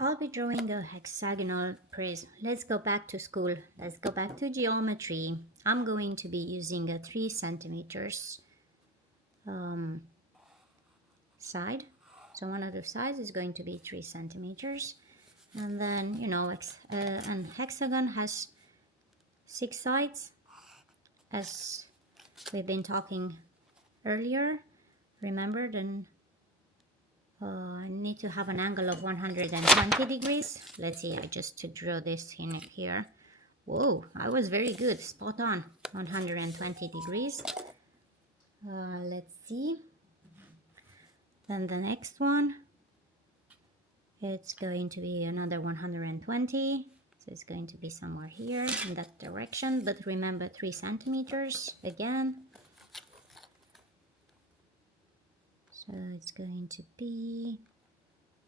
I'll be drawing a hexagonal prism. Let's go back to school. Let's go back to geometry. I'm going to be using a 3 centimeters side. So one of the sides is going to be 3 centimeters. And then, you know, an hexagon has 6 sides, as we've been talking earlier. Remember, then I need to have an angle of 120 degrees. Let's see, I just to draw this in here. Whoa, I was very good, spot on, 120 degrees. Let's see. Then the next one, it's going to be another 120. So it's going to be somewhere here in that direction. But remember, 3 centimeters again. So it's going to be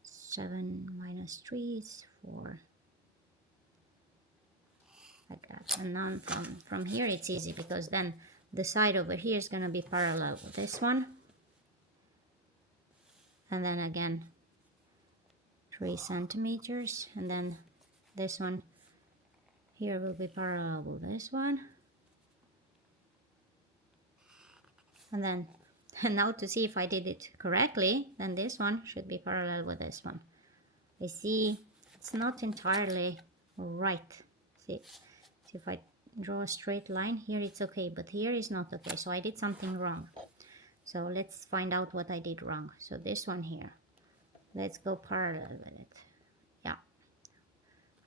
7 minus 3 is 4. Like that. And now from here it's easy, because then the side over here is going to be parallel with this one. And then again 3 centimeters. And then this one here will be parallel with this one. And then now to see if I did it correctly, then this one should be parallel with this one. I see it's not entirely right. See if I draw a straight line here, it's okay, but here is not okay. So I did something wrong. So let's find out what I did wrong. So this one here, let's go parallel with it. Yeah,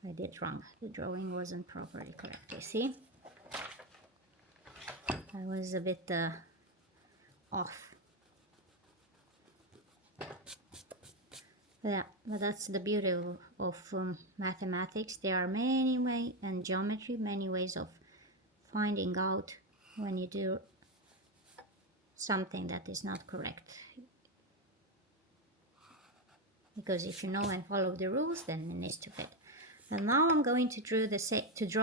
I did wrong. The drawing wasn't properly correct. You see, I was a bit off. Yeah, but that's the beauty of mathematics. There are many ways, and geometry, many ways of finding out when you do something that is not correct. Because if you know and follow the rules, then it's stupid. And now I'm going to draw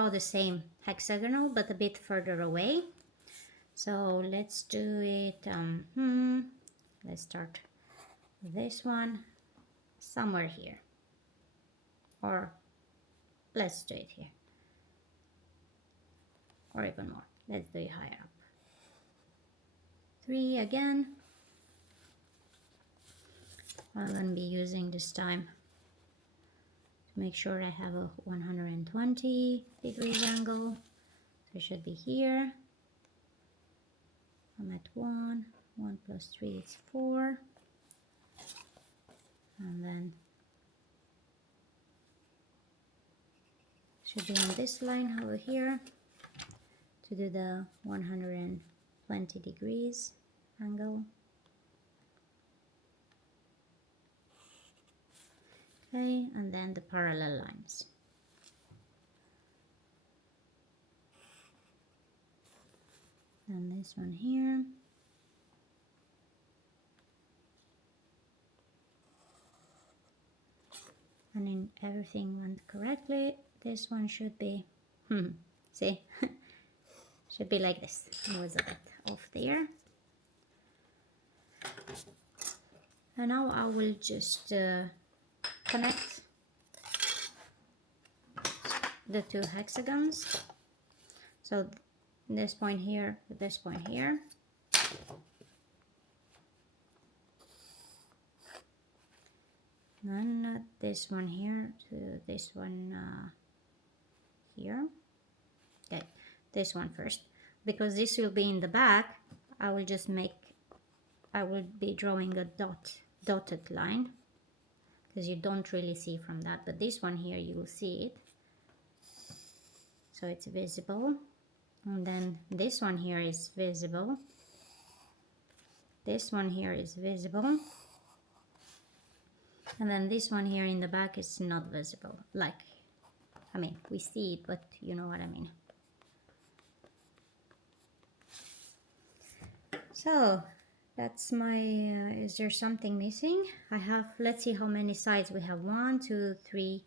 the same hexagonal, but a bit further away. So let's do it. Let's start with this one somewhere here, or let's do it here, or even more. Let's do it higher up. 3 again. I'm going to be using this time to make sure I have a 120 degrees angle. So it should be here. I'm at 1 plus 3 is 4, and then should be on this line over here to do the 120 degrees angle. Okay, and then the parallel lines. And this one here. And then everything went correctly. This one should be, see, should be like this. It was a bit off there. And now I will just connect the 2 hexagons. So this point here with this point here. Then this one here to this one here. Okay, this one first, because this will be in the back. I will be drawing a dotted line, because you don't really see from that, but this one here you will see it, so it's visible. And then this one here is visible, this one here is visible, and then this one here in the back is not visible. Like, I mean, we see it, but you know what I mean. So that's my, is there something missing? I have, let's see how many sides we have. 1, 2, 3,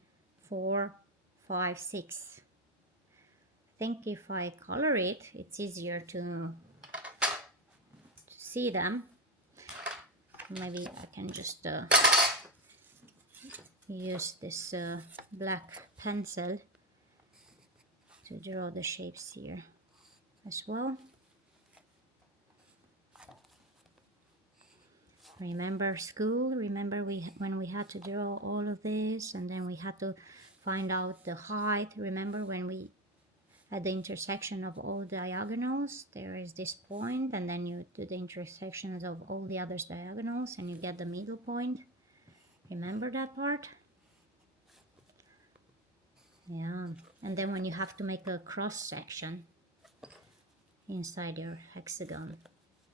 4, 5, 6. I think if I color it, it's easier to see them. Maybe I can just use this black pencil to draw the shapes here as well. Remember school? Remember when we had to draw all of this, and then we had to find out the height? Remember when we at the intersection of all diagonals there is this point, and then you do the intersections of all the other diagonals and you get the middle point? Remember that part? Yeah. And then when you have to make a cross section inside your hexagon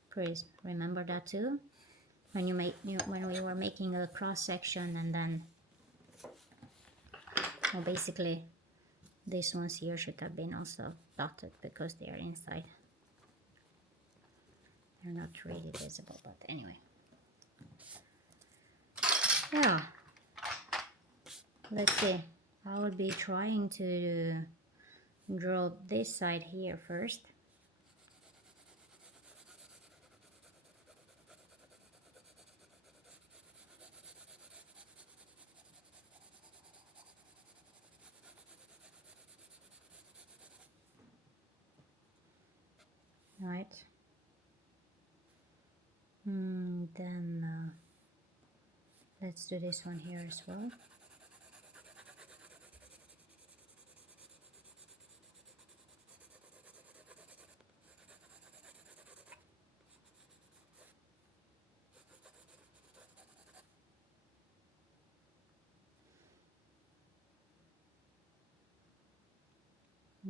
prism, remember that too? When when we were making a cross section, and then, well, basically these ones here should have been also dotted because they are inside. They're not really visible, but anyway. Yeah. Let's see. I will be trying to draw this side here first. Right. Then let's do this one here as well.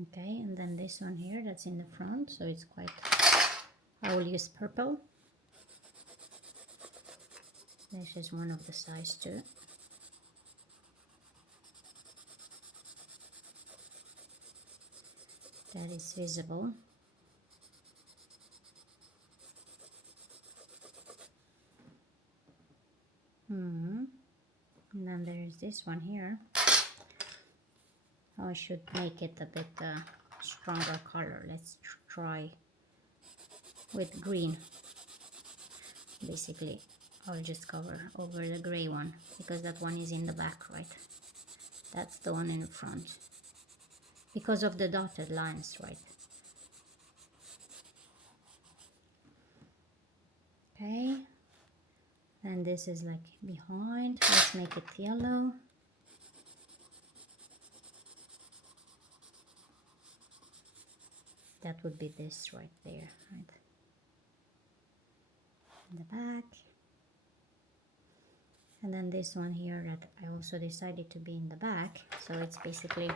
Okay, and then this one here, that's in the front, so it's quite, I will use purple. This is one of the size too. That is visible. And then there's this one here. I should make it a bit stronger color. Let's try with green. Basically, I'll just cover over the gray one because that one is in the back, right? That's the one in the front. Because of the dotted lines, right? Okay. And this is like behind. Let's make it yellow. That would be this right there, right? In the back. And then this one here that I also decided to be in the back. So it's basically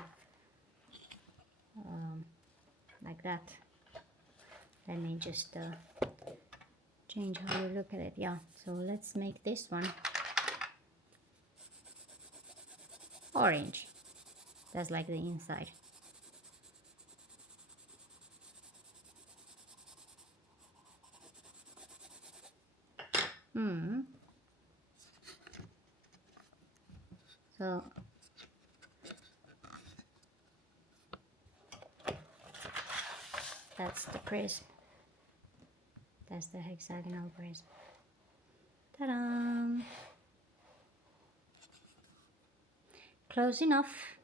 like that. Let me just change how you look at it. Yeah, so let's make this one orange. That's like the inside. So that's the prism. That's the hexagonal prism. Ta-da! Close enough.